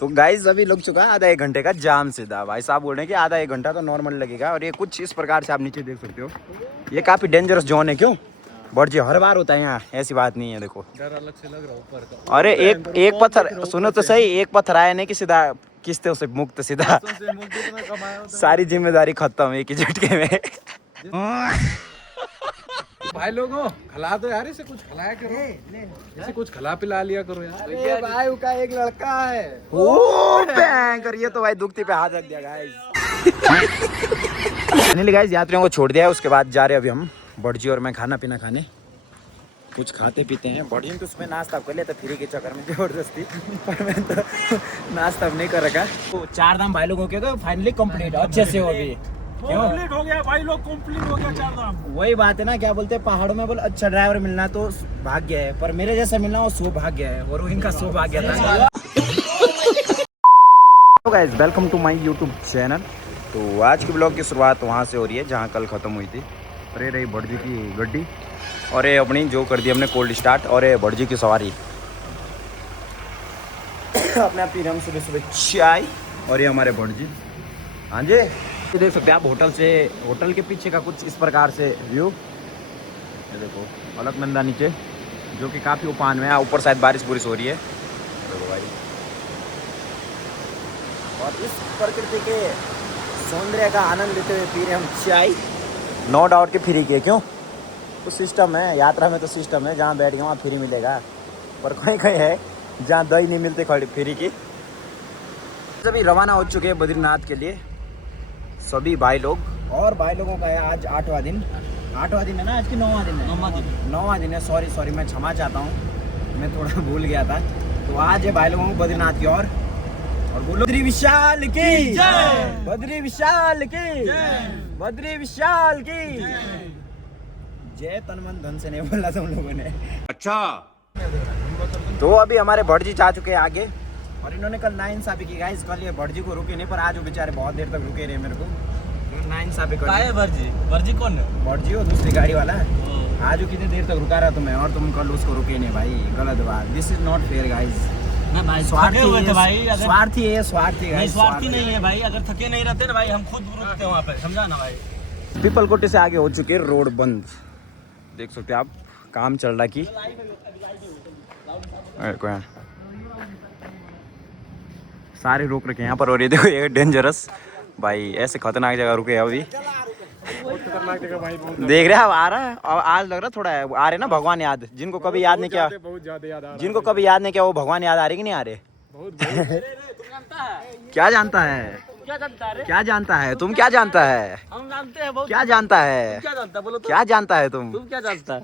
तो गाइस अभी लग चुका है आधा एक घंटे का जाम सीधा। भाई साहब बोल रहे हैं कि आधा एक घंटा तो नॉर्मल लगेगा। और ये कुछ इस प्रकार से आप नीचे देख सकते हो, ये काफी डेंजरस जोन है। क्यों बट हर बार होता है यहाँ, ऐसी बात नहीं है। देखो डर अलग से लग रहा है ऊपर का। अरे एक पत्थर सुनो तो सही, एक पत्थर आया नहीं कि सीधा किस्तों से मुक्त सीधा सारी जिम्मेदारी खत्म एक ही झटके में। भाई लोगों खिला दो यार, इसे कुछ खिलाया करो, इसे कुछ खिला पिला लिया करो यार। ये भाई का एक लड़का है। ओ बैंकर, ये तो भाई दुखती पे हाथ रख दिया गाइस। फाइनली गाइस यात्रियों को छोड़ दिया है, उसके बाद जा रहे हैं अभी हम बड़जी और मैं खाना पीना खाने। कुछ खाते पीते हैं। बड़जी तो उसमें नाश्ता कर लिया था फ्री के चक्कर में जबरदस्ती, पर मैं तो नाश्ता नहीं कर रखा। तो 4 धाम भाई लोगों के तो फाइनली कंप्लीट अच्छे से हो गई। कंप्लीट हो गया भाई लोग, कंप्लीट हो गया 4 धाम। वही बात है ना, क्या बोलते हैं पहाड़ों में बोल अच्छा ड्राइवर मिलना तो भाग्य है, पर मेरे जैसा मिलना वो सौभाग्य है, और इनका सौभाग्य था। Guys welcome to my YouTube channel. तो आज की ब्लॉग की शुरुआत वहाँ से हो रही है जहाँ कल ख़त्म हुई थी। अरे रही बड़जी की गड्डी, और ये अपनी जो कर दी हमने कोल्ड स्टार्ट, और ये बड़जी की सवारी। अपने आप पी रहे हम सुबह सुबह चाय, और ये हमारे बड़जी। हाँ जी देख सकते हैं आप होटल के पीछे का कुछ इस प्रकार से व्यू। ये देखो अलकनंदा नीचे, जो कि काफ़ी उफान में है, ऊपर शायद बारिश बुरिश हो रही है। देखो भाई, और इस प्रकृति के सौंदर्य का आनंद लेते हुए पी रहे हम चाय। नो डाउट कि फ्री के, क्यों कुछ सिस्टम है यात्रा में, तो सिस्टम है जहाँ बैठ गए वहाँ फ्री मिलेगा, पर कहीं कहीं है जहाँ दही नहीं मिलते खड़ी फ्री की। सभी रवाना हो चुके हैं बद्रीनाथ के लिए सभी भाई लोग, और भाई लोगों का है आज 8वां दिन। 8वां दिन है ना आज की, 9वां दिन है। 9वां दिन है, सॉरी मैं क्षमा चाहता हूँ, मैं थोड़ा भूल गया था। तो आज है भाई लोगों को बद्रीनाथ की और बोलो बद्री विशाल की जय, बद्री विशाल की जय, बद्री विशाल की जय। तन मन धन से नहीं बोला तुम लोगों ने। अच्छा तो अभी हमारे भटजी जा चुके हैं आगे, और इन्होंने कल नाइंसाफी की गाइस। कल ये भटजी को रुके नहीं, पर आज वो बेचारे बहुत देर तक रुके रहे मेरे को। नाइंसाफी कर भटजी कौन है? भटजी वो दूसरी गाड़ी वाला है। आज वो कितनी देर तक रुका रहा तुम्हें, और तुम कल उसको रुके नहीं भाई, गलत बात। This is not fair guys. ना भाई स्वार्थी हुए थे भाई, स्वार्थी है, स्वार्थी गाइस, स्वार्थी नहीं है भाई। अगर थके नहीं रहते ना भाई, हम खुद रुकते वहाँ पे, समझा ना भाई। पीपलकोटी से आगे हो चुके रोड बंद, देख सकते हैं आप, काम चल रहा की। सारे रोक रखे यहाँ पर, और ये देखो ये डेंजरस भाई, ऐसे खतरनाक जगह रुके अभी। देख रहे हैं आ रहा है, और आज लग रहा थोड़ा है आ रहे ना भगवान याद, जिनको कभी याद नहीं किया, जिनको कभी याद नहीं किया वो भगवान याद आ रहे कि नहीं आ रहे। क्या जानता है, क्या जानता है तुम, क्या जानता है, हम जानते हैं बहुत। क्या जानता है, क्या जानता है तुम क्या जानता है।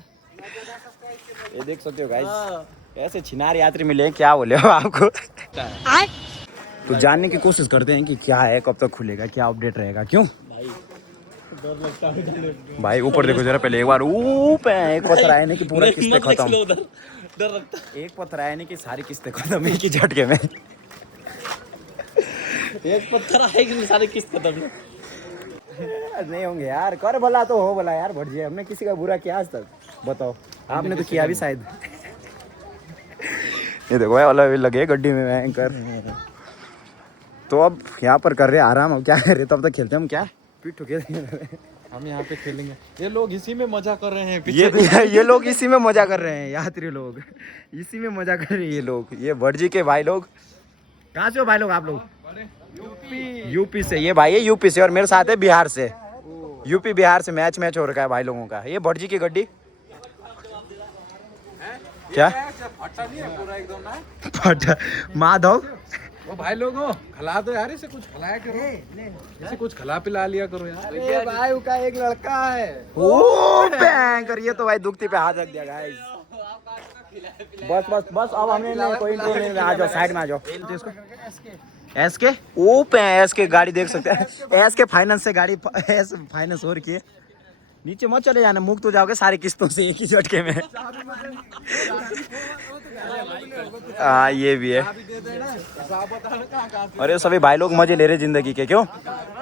ये देख सकते हो गाइस, ऐसे छिनार यात्री मिले, क्या बोले हो आपको। तो जानने की कोशिश करते हैं कि क्या है, कब तक खुलेगा, क्या अपडेट रहेगा। क्यों भाई ऊपर देखो जरा पहले एक बार। एक पत्थर आया नहीं कि पूरा किस्तें खत्म, एक पत्थर आया नहीं कि सारी किस्तें खत्म एक ही झटके में। एक पत्थर आएगी सारी किस्त खत्म नहीं होंगे यार। कर भला तो हो भला यार भटजी, हमने किसी का बुरा किया आज तक, बताओ। आपने तो किया भी शायद। ये देखो भाई वाला भी लगे गड्डी में एंकर। तो अब यहाँ पर कर रहे आराम, अब क्या कर रहे, तब तक खेलते हम क्या पीठ हम यहाँ पे खेलेंगे। ये लोग इसी में मजा कर रहे हैं, ये लोग इसी में मजा कर रहे हैं, यात्री लोग इसी में मजा कर रहे हैं। ये लोग, ये भटजी के भाई लोग। कहाँ से हो भाई लोग आप लोग? यूपी से। ये भाई है यूपी से, और मेरे साथ है बिहार से। यूपी बिहार से मैच हो रखा है भाई लोगों का। ये भटजी की गड्डी क्या फटा नहीं है पूरा एकदम ना, फटा माधव। वो भाई लोगों खिला दो यार, इसे कुछ खिलाया करो, इसे कुछ खिला पिला लिया करो यार। ये भाई का एक लड़का है। ओ बैंकर, ये तो भाई दुखती पे हाथ रख दिया गाइस। बस अब हमने कोई नहीं, आ जाओ साइड में आ जाओ। एसके ओ पे एसके गाड़ी देख सकते हैं, एसके फाइनेंस से गाड़ी फाइनेंस हो रही है। नीचे मत चले जाना, मुक्त हो जाओगे सारी किस्तों से एक ही झटके में। हाँ ये भी है। अरे सभी भाई लोग मजे ले रहे जिंदगी के। क्यों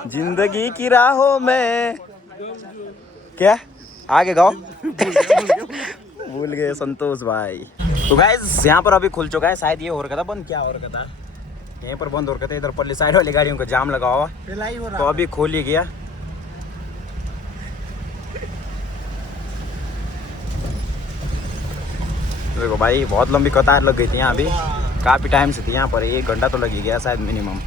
जिंदगी की राहों में क्या आगे गाओ। भूल गए संतोष भाई। तो गाइस यहाँ पर अभी खुल चुका है, शायद ये हो रखा था बंद, क्या हो रखा था यहीं पर बंद हो रखा था, इधर पल्ली साइड वाली गाड़ियों का जाम लगा हुआ, तो अभी खोल ही गया। देखो भाई बहुत लंबी कतार लग गई थी यहाँ, अभी काफ़ी टाइम से थी यहाँ पर, 1 घंटा तो लग ही गया शायद मिनिमम।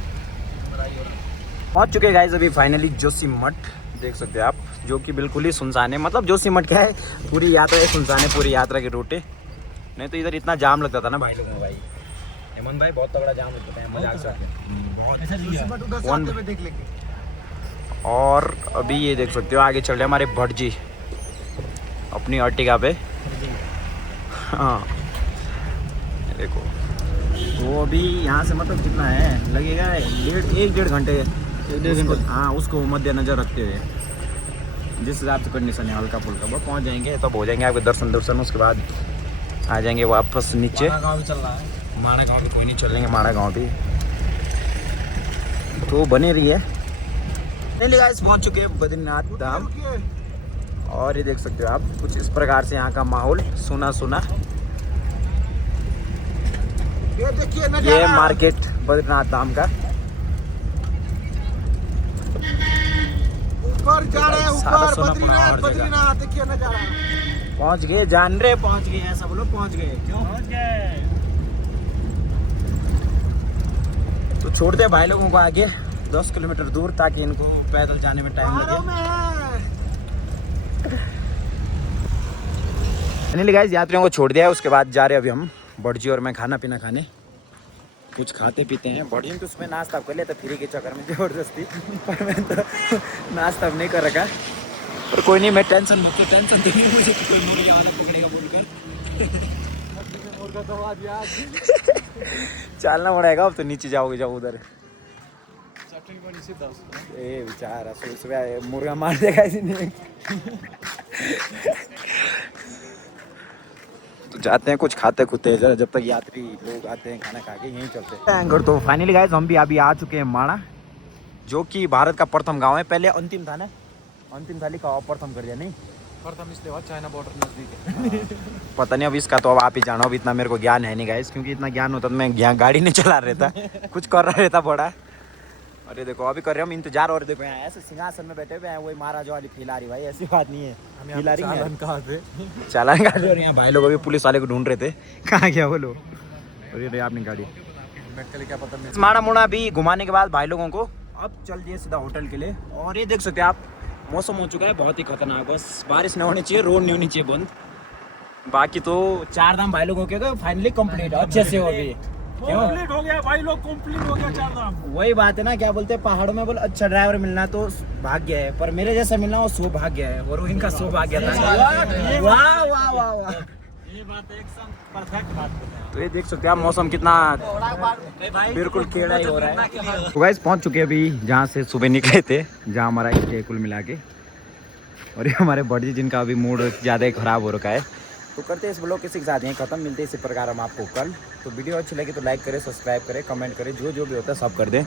पहुँच चुके हैं गाइस अभी फाइनली जोशीमठ, देख सकते हैं आप, जो कि बिल्कुल ही सुनसान है। मतलब जोशीमठ क्या है, पूरी यात्रा ही सुनसान है, पूरी यात्रा के रूटे, नहीं तो इधर इतना जाम लगता था ना भाई लोगों। भाई हेमंत भाई बहुत तगड़ा जाम लगता है, मजाक से। और अभी ये देख सकते हो आगे चल रहे हमारे भट्ट जी अपनी अर्टिगा पे। हाँ देखो, तो अभी यहाँ से मतलब कितना है लगेगा, 1-1.5 घंटे। हाँ उसको मद्देनजर रखते हुए जिस हिसाब से कंडीशन है हल्का फुल्का, बस पहुँच जाएंगे तब हो जाएंगे आपके दर्शन, उसके बाद आ जाएंगे वापस नीचे। गाँव भी चल रहा है, माड़ा गाँव भी कोई नहीं, चलेंगे माड़ा गाँव भी, तो बने रही है। नहीं गाइस पहुँच चुके हैं बद्रीनाथ धाम, और ये देख सकते हो आप कुछ इस प्रकार से यहाँ का माहौल सुना सुना। ये देखिए ये मार्केट बद्रीनाथ धाम का, ऊपर जा रहे हैं, सारा ऊपर सोना पड़ा हर बद्रीनाथ जगह। बद्रीनाथ देखिए नजारा। पहुँच गए, जान रहे पहुँच गए हैं, सब लोग पहुँच गए, क्यों पहुँच गए। तो छोड़ते हैं भाई लोगों को आगे 10 किलोमीटर दूर, ताकि इनको पैदल जाने में टाइम लगे। फाइनली गाइस यात्रियों को छोड़ दिया है, उसके बाद जा रहे हैं अभी हम बड़जी और मैं खाना पीना खाने, कुछ खाते पीते हैं। बड़जी तो उसमें नाश्ता कर लिया था फ्री के चक्कर में ज़बरदस्ती, पर मैं तो नाश्ता नहीं कर रखा। पर कोई नहीं, मैं टेंशन मत लो, टेंशन तो नहीं मुझे, कोई मुर्गा वाला पकड़ेगा बोलकर। चलना पड़ेगा अब तो, नीचे जाओगे जाओ उधर, ए बेचारा सुबह मुर्गा मार देगा इसने। तो जाते हैं कुछ खाते खुते हैं जरा, जब तक यात्री लोग आते हैं खाना खा के यहीं चलते हैं। तो फाइनली गाइस हम भी अभी आ चुके हैं माड़ा, जो कि भारत का प्रथम गांव है। पहले अंतिम था ना, अंतिम था लिखा, प्रथम कर दिया नहीं, प्रथम इसलिए हुआ चाइना बॉर्डर नजदीक है। पता नहीं अब इसका, तो अब आप ही जानो, अब इतना मेरे को ज्ञान है नहीं गाइस, क्योंकि इतना ज्ञान होता तो मैं गाड़ी नहीं चला रहता, कुछ कर रहा रहता बड़ा। अरे देखो अभी कर रहे हम इंतजार, और देखो यहाँ ऐसे सिंहासन में बैठे हुए हैं, वही महाराजा वाली फील आ रही भाई, ऐसी बात नहीं है, फील आ रही है चालान काट रहे। और यहाँ भाई लोग अभी पुलिस वाले को ढूंढ रहे थे, कहाँ गया वो लोग। अरे आपने गाड़ी क्या पता, माड़ा मोड़ा भी घुमाने के बाद भाई लोगों को अब चल दिए सीधा होटल के लिए। और ये देख सकते हैं आप, मौसम हो चुका है बहुत ही खतरनाक, बस बारिश नहीं होनी चाहिए, रोड नहीं होनी चाहिए बंद, बाकी तो 4 धाम भाई लोगों के फाइनली कंप्लीट अच्छे से हो गई। कंप्लीट हो गया भाई लोग, कंप्लीट हो गया 4 धाम। वही बात है ना, क्या बोलते हैं पहाड़ों में बोल, अच्छा ड्राइवर मिलना तो भाग्य है, पर मेरे जैसा मिलना वो सौभाग्य है, और इनका सौभाग्य था। वाह वाह वाह वाह, ये बात एकदम परफेक्ट बात है। तो ये देख सकते हैं आप मौसम कितना बिल्कुल केड़ा ही हो रहा है। तो गाइस पहुंच चुके हैं अभी जहाँ से सुबह निकले थे, जहाँ हमारा स्टे कुल मिला के, और ये हमारे बड़ी जिनका अभी मूड ज़्यादा ही ख़राब हो रखा है। तो करते हैं इस ब्लॉग किसी के साथ यहीं खत्म, मिलते हैं इसी प्रकार हम आपको कल। तो वीडियो अच्छी लगी तो लाइक करें, सब्सक्राइब करें, कमेंट करें, जो भी होता है सब कर दें।